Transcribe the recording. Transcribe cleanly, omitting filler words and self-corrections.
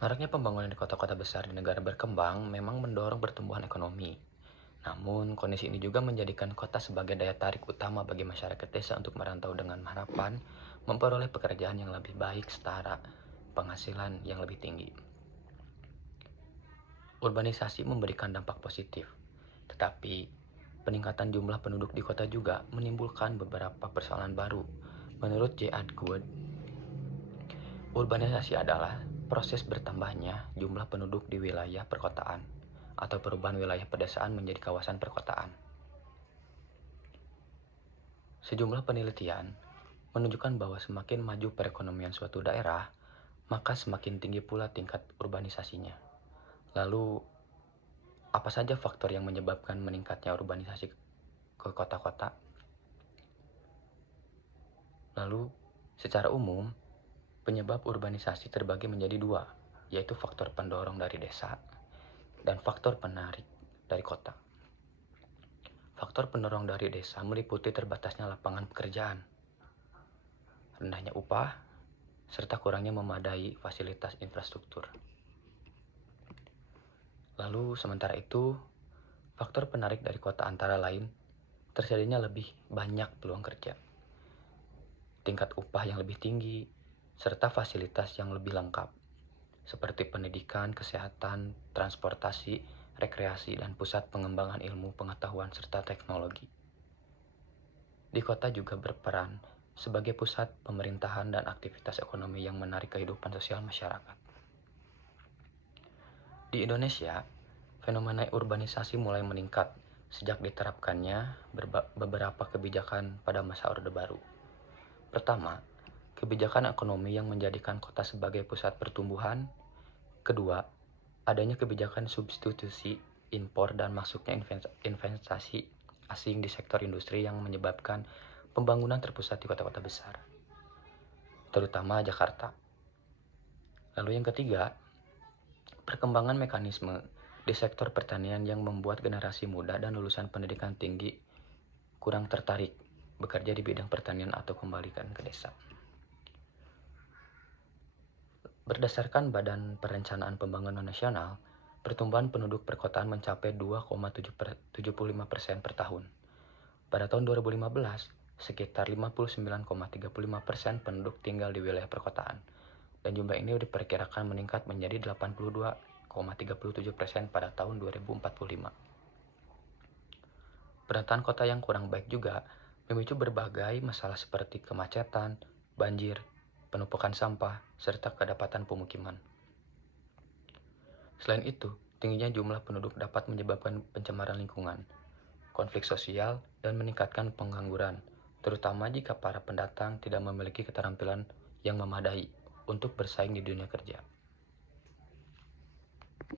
Maraknya pembangunan di kota-kota besar di negara berkembang memang mendorong pertumbuhan ekonomi. Namun, kondisi ini juga menjadikan kota sebagai daya tarik utama bagi masyarakat desa untuk merantau dengan harapan memperoleh pekerjaan yang lebih baik setara penghasilan yang lebih tinggi. Urbanisasi memberikan dampak positif, tetapi peningkatan jumlah penduduk di kota juga menimbulkan beberapa persoalan baru. Menurut J. Atwood, urbanisasi adalah proses bertambahnya jumlah penduduk di wilayah perkotaan atau perubahan wilayah pedesaan menjadi kawasan perkotaan. Sejumlah penelitian menunjukkan bahwa semakin maju perekonomian suatu daerah, maka semakin tinggi pula tingkat urbanisasinya. Lalu, apa saja faktor yang menyebabkan meningkatnya urbanisasi ke kota-kota? Lalu, secara umum, penyebab urbanisasi terbagi menjadi dua, yaitu faktor pendorong dari desa dan faktor penarik dari kota. Faktor pendorong dari desa meliputi terbatasnya lapangan pekerjaan, rendahnya upah, serta kurangnya memadai fasilitas infrastruktur. Lalu, sementara itu, faktor penarik dari kota antara lain tersedianya lebih banyak peluang kerja, tingkat upah yang lebih tinggi, serta fasilitas yang lebih lengkap, seperti pendidikan, kesehatan, transportasi, rekreasi, dan pusat pengembangan ilmu pengetahuan serta teknologi. Di kota juga berperan sebagai pusat pemerintahan dan aktivitas ekonomi yang menarik kehidupan sosial masyarakat. Di Indonesia, fenomena urbanisasi mulai meningkat sejak diterapkannya beberapa kebijakan pada masa Orde Baru. Pertama, kebijakan ekonomi yang menjadikan kota sebagai pusat pertumbuhan. Kedua, adanya kebijakan substitusi impor dan masuknya investasi asing di sektor industri yang menyebabkan pembangunan terpusat di kota-kota besar, terutama Jakarta. Lalu yang ketiga, perkembangan mekanisme di sektor pertanian yang membuat generasi muda dan lulusan pendidikan tinggi kurang tertarik bekerja di bidang pertanian atau kembalikan ke desa. Berdasarkan Badan Perencanaan Pembangunan Nasional, pertumbuhan penduduk perkotaan mencapai 2,75% per tahun. Pada tahun 2015, sekitar 59,35% penduduk tinggal di wilayah perkotaan, dan jumlah ini diperkirakan meningkat menjadi 82,37% pada tahun 2045. Penataan kota yang kurang baik juga memicu berbagai masalah seperti kemacetan, banjir, penumpukan sampah, serta kedapatan pemukiman. Selain itu, tingginya jumlah penduduk dapat menyebabkan pencemaran lingkungan, konflik sosial, dan meningkatkan pengangguran, terutama jika para pendatang tidak memiliki keterampilan yang memadai untuk bersaing di dunia kerja.